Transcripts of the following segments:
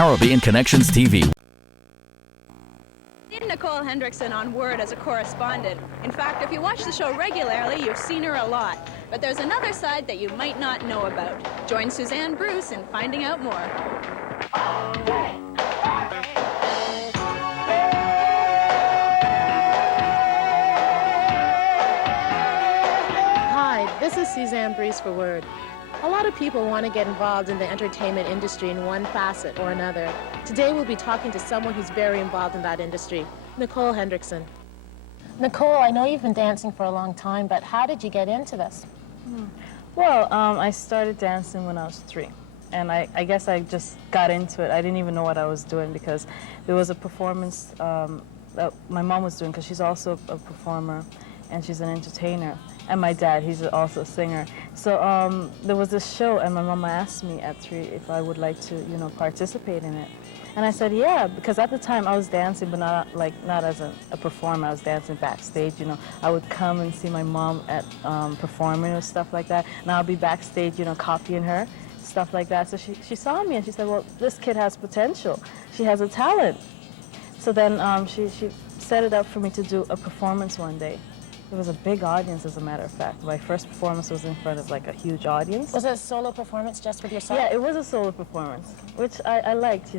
Caribbean Connections TV. Nicole Hendrickson on Word as a correspondent. In fact, if you watch the show regularly, you've seen her a lot. But there's another side that you might not know about. Join Suzanne Bruce in finding out more. Hi, this is Suzanne Bruce for Word. A lot of people want to get involved in the entertainment industry in one facet or another. Today we'll be talking to someone who's very involved in that industry, Nicole Hendrickson. Nicole, I know you've been dancing for a long time, but how did you get into this? Well, I started dancing when I was 3, and I guess I just got into it. I didn't even know what I was doing because there was a performance that my mom was doing, because she's also a performer and she's an entertainer. And my dad, he's also a singer. So there was this show, and my mama asked me at 3 if I would like to, participate in it. And I said, yeah, because at the time I was dancing, but not as a performer. I was dancing backstage, I would come and see my mom at performing or stuff like that, and I'll be backstage, copying her, stuff like that. So she saw me and she said, well, this kid has potential. She has a talent. So then she set it up for me to do a performance one day. It was a big audience, as a matter of fact. My first performance was in front of a huge audience. Was it a solo performance just with yourself? Yeah, it was a solo performance, which I liked,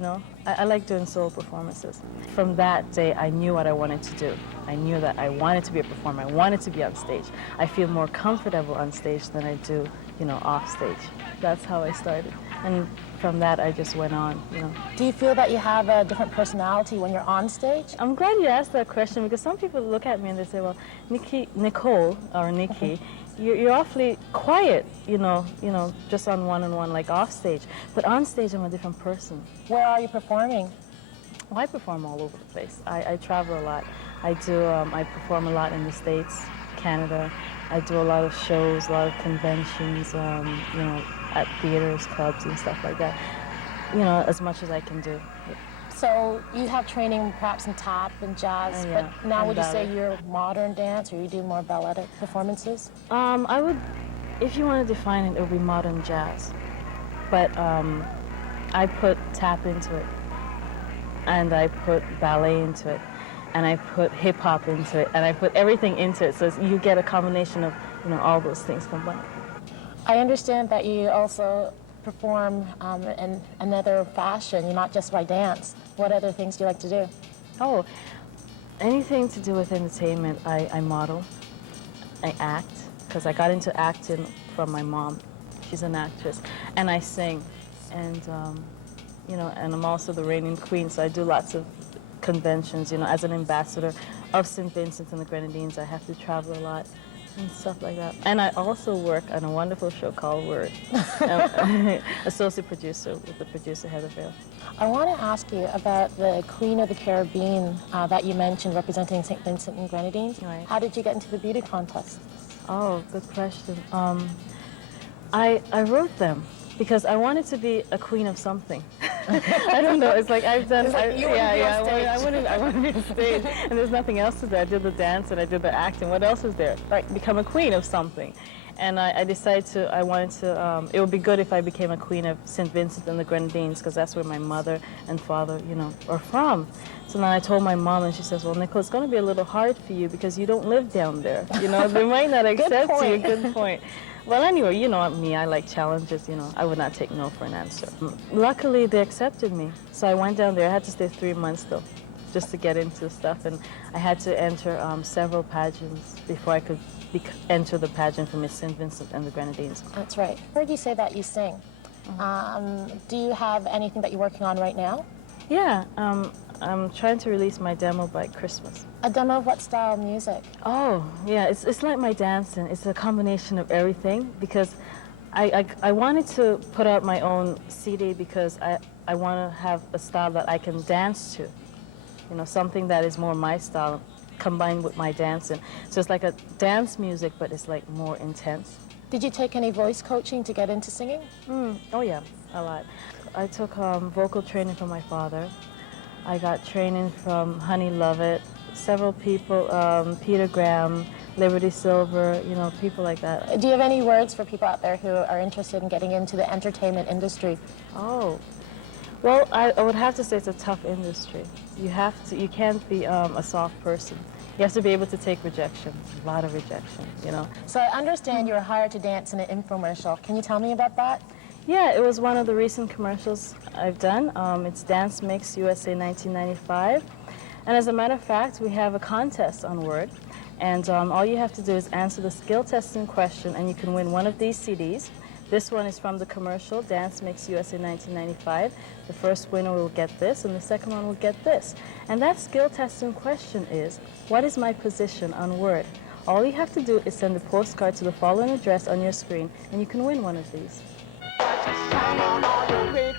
I like doing solo performances. From that day, I knew what I wanted to do. I knew that I wanted to be a performer. I wanted to be on stage. I feel more comfortable on stage than I do, off stage. That's how I started. And from that, I just went on, Do you feel that you have a different personality when you're on stage? I'm glad you asked that question, because some people look at me and they say, well, Nicole, or Nikki, you're awfully quiet, just on one-on-one, like off stage. But on stage, I'm a different person. Where are you performing? Well, I perform all over the place. I travel a lot. I perform a lot in the States, Canada. I do a lot of shows, a lot of conventions, at theaters, clubs, and stuff like that. As much as I can do. So you have training perhaps in tap and jazz, Yeah, but now and would you ballet. say you're modern dance, or you do more balletic performances? I would, if you want to define it, it would be modern jazz. But I put tap into it, and I put ballet into it, and I put hip-hop into it, and I put everything into it, so you get a combination of, all those things combined. I understand that you also perform in another fashion. You're not just by dance. What other things do you like to do? Oh, anything to do with entertainment. I model, I act, because I got into acting from my mom. She's an actress. And I sing, and and I'm also the reigning queen, so I do lots of conventions, as an ambassador of St. Vincent and the Grenadines. I have to travel a lot and stuff like that. And I also work on a wonderful show called Word. Associate producer with the producer, Heather Vale. I want to ask you about the Queen of the Caribbean that you mentioned, representing St. Vincent and Grenadines. Right. How did you get into the beauty contest? Oh, good question. I wrote them because I wanted to be a queen of something. I don't know. It's like I've done. It's like I want to be on stage, and there's nothing else to do. I did the dance and I did the acting. What else is there? Right, become a queen of something. And I decided I wanted to. It would be good if I became a queen of St. Vincent and the Grenadines, because that's where my mother and father, are from. So then I told my mom, and she says, well, Nicole, it's going to be a little hard for you because you don't live down there. They might not accept you. Good point. Well, anyway, me, I like challenges, I would not take no for an answer. Luckily, they accepted me. So I went down there. I had to stay 3 months, though, just to get into stuff. And I had to enter several pageants before I could enter the pageant for Miss St. Vincent and the Grenadines. That's right. I heard you say that you sing. Do you have anything that you're working on right now? Yeah, I'm trying to release my demo by Christmas. A demo of what style of music? Oh, yeah, it's like my dancing. It's a combination of everything, because I wanted to put out my own CD because I want to have a style that I can dance to, something that is more my style combined with my dancing. So it's like a dance music, but it's like more intense. Did you take any voice coaching to get into singing? Oh yeah, a lot. I took vocal training from my father. I got training from Honey Lovett, several people, Peter Graham, Liberty Silver, people like that. Do you have any words for people out there who are interested in getting into the entertainment industry? Oh, Well, I would have to say it's a tough industry. You can't be a soft person. You have to be able to take rejection, a lot of rejection, you know. So I understand you were hired to dance in an infomercial. Can you tell me about that? Yeah, it was one of the recent commercials I've done. It's Dance Mix USA 1995. And as a matter of fact, we have a contest on Word. And all you have to do is answer the skill testing question, and you can win one of these CDs. This one is from the commercial, Dance Mix USA 1995. The first winner will get this, and the second one will get this. And that skill testing question is, what is my position on Word? All you have to do is send a postcard to the following address on your screen, and you can win one of these. Shine on all your great